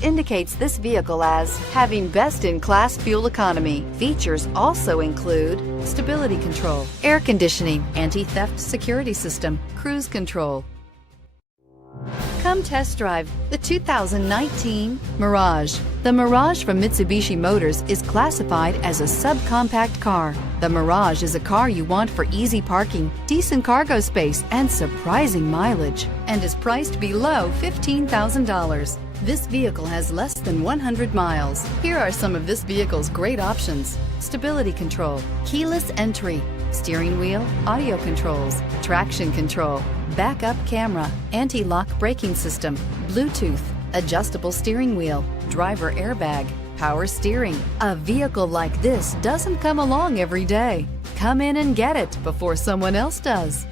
which indicates this vehicle as having best-in-class fuel economy. Features also include stability control, air conditioning, anti-theft security system, cruise control. Come test drive the 2019 Mirage. The Mirage from Mitsubishi Motors is classified as a subcompact car. The Mirage is a car you want for easy parking, decent cargo space, and surprising mileage, and is priced below $15,000. This vehicle has less than 100 miles. Here are some of this vehicle's great options: stability control, keyless entry, steering wheel audio controls, traction control, backup camera, anti-lock braking system, Bluetooth, adjustable steering wheel, driver airbag, power steering. A vehicle like this doesn't come along every day. Come in and get it before someone else does.